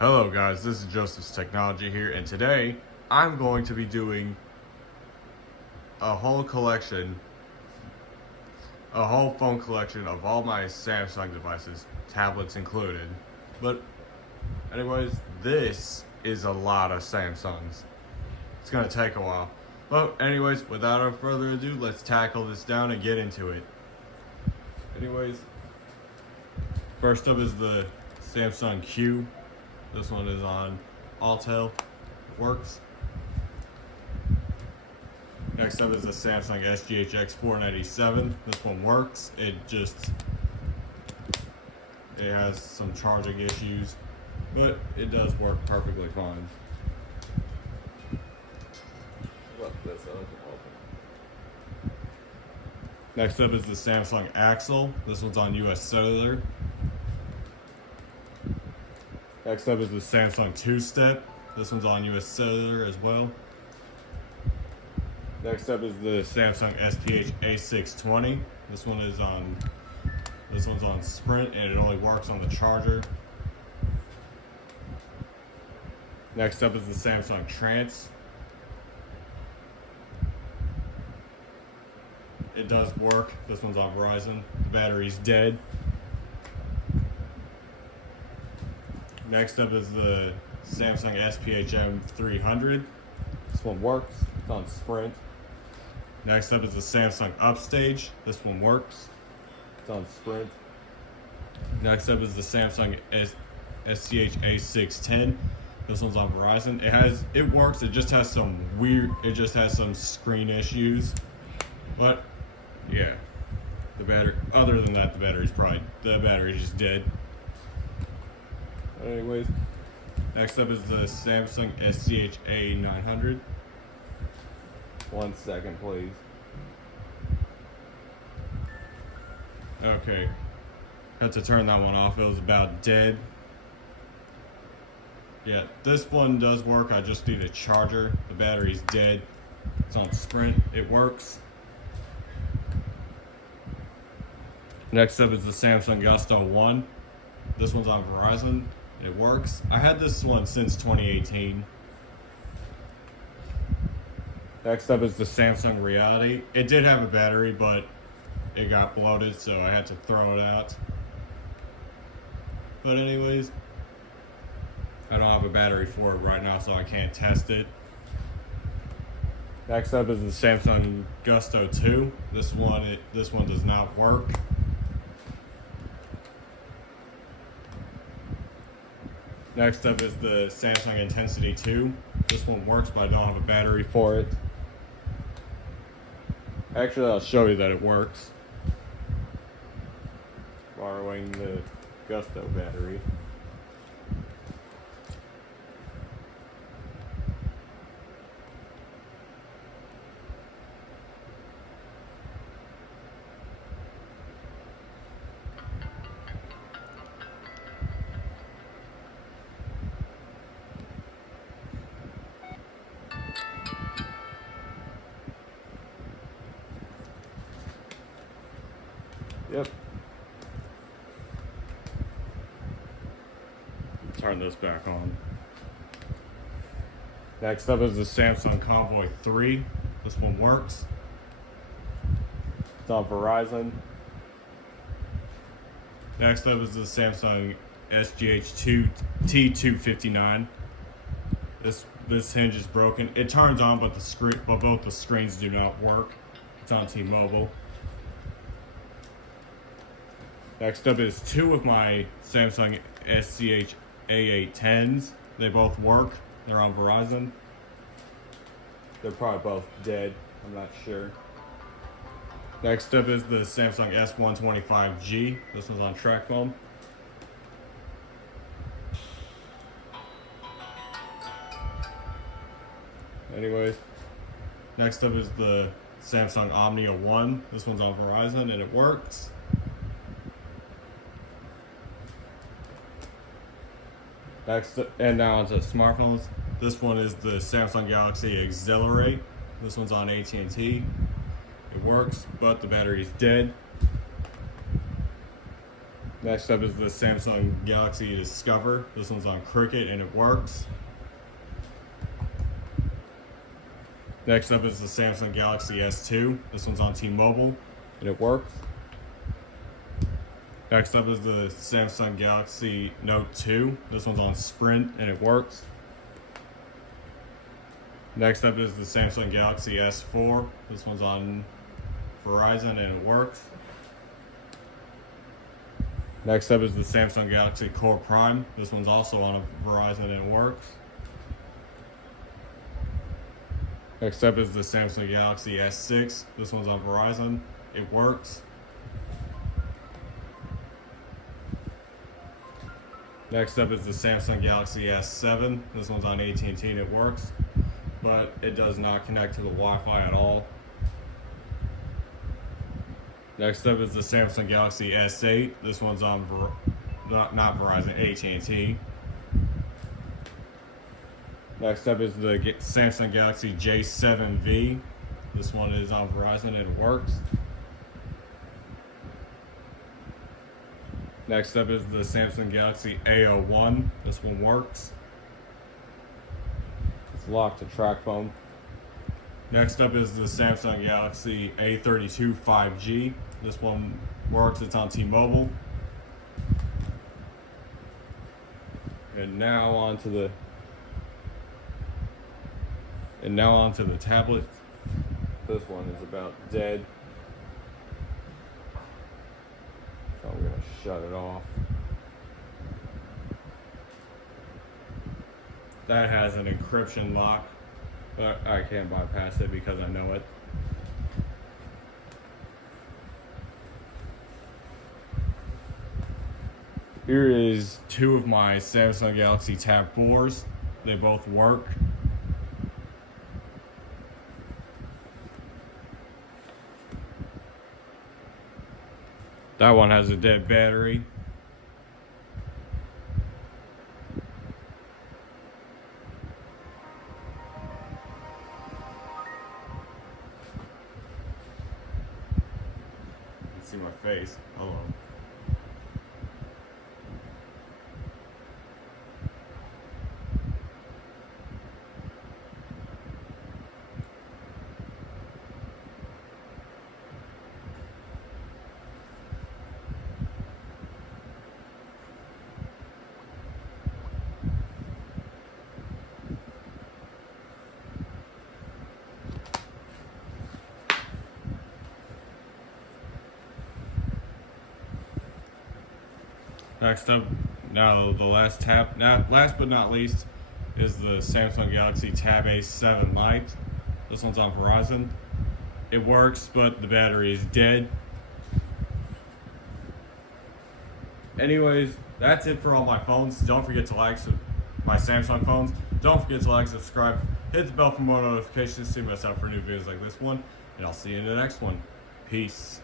Hello guys, this is Joseph's Technology here, and today I'm going to be doing a whole phone collection of all my Samsung devices, tablets included. But anyways, this is a lot of Samsungs. It's gonna take a while. But anyways, without further ado, let's tackle this down and get into it. Anyways, first up is the Samsung Q. This one is on Autel, works. Next up is the Samsung SGHX 497. This one works. It has some charging issues, but it does work perfectly fine. Next up is the Samsung Axle. This one's on US Cellular. Next up is the Samsung Two-Step. This one's on US Cellular as well. Next up is the Samsung SPH A620. This one's on Sprint, and it only works on the charger. Next up is the Samsung Trance. It does work. This one's on Verizon. The battery's dead. Next up is the Samsung SPH M300. This one works. It's on Sprint. Next up is the Samsung Upstage. This one works. It's on Sprint. Next up is the Samsung SCH A610. This one's on Verizon. It works. It just has some screen issues. But yeah, other than that, the battery's just dead. Anyways, next up is the Samsung SCH A900. 1 second, please. Okay, had to turn that one off. It was about dead. Yeah, this one does work. I just need a charger. The battery's dead. It's on Sprint. It works. Next up is the Samsung Gusto 1. This one's on Verizon. It works. I had this one since 2018. Next up is the Samsung Reality. It did have a battery, but it got bloated, so I had to throw it out. But anyways, I don't have a battery for it right now, so I can't test it. Next up is the Samsung Gusto 2. This one does not work. Next up is the Samsung Intensity 2. This one works, but I don't have a battery for it. Actually, I'll show you that it works. Borrowing the Gusto battery. Yep. Turn this back on. Next up is the Samsung Convoy 3. This one works. It's on Verizon. Next up is the Samsung SGH2 T259. This hinge is broken. It turns on, but both the screens do not work. It's on T-Mobile. Next up is two of my Samsung SCH A810s. They both work. They're on Verizon. They're probably both dead. I'm not sure. Next up is the Samsung S125G. This one's on TracFone. Anyways, next up is the Samsung Omnia 1. This one's on Verizon and it works. And now onto smartphones. This one is the Samsung Galaxy Excelerate. This one's on AT&T. It works, but the battery's dead. Next up is the Samsung Galaxy Discover. This one's on Cricket and it works. Next up is the Samsung Galaxy S2. This one's on T-Mobile and it works. Next up is the Samsung Galaxy Note 2. This one's on Sprint and it works. Next up is the Samsung Galaxy S4. This one's on Verizon and it works. Next up is the Samsung Galaxy Core Prime. This one's also on Verizon and it works. Next up is the Samsung Galaxy S6. This one's on Verizon. It works. Next up is the Samsung Galaxy S7. This one's on AT&T and it works, but it does not connect to the Wi-Fi at all. Next up is the Samsung Galaxy S8. This one's on not Verizon, AT&T. Next up is the Samsung Galaxy J7V. This one is on Verizon and it works. Next up is the Samsung Galaxy A01. This one works. It's locked to track phone. Next up is the Samsung Galaxy A32 5G. This one works, it's on T-Mobile. And now onto the tablet. This one is about dead. So I'm gonna shut it off. That has an encryption lock, but I can't bypass it because I know it. Here is two of my Samsung Galaxy Tab 4s. They both work. That one has a dead battery. You can see my face. Hello. Next up, now the last but not least, is the Samsung Galaxy Tab A7 Lite. This one's on Verizon. It works, but the battery is dead. Anyways, that's it for all my phones. Don't forget to like my Samsung phones. Don't forget to like, subscribe, hit the bell for more notifications to see myself for new videos like this one, and I'll see you in the next one. Peace.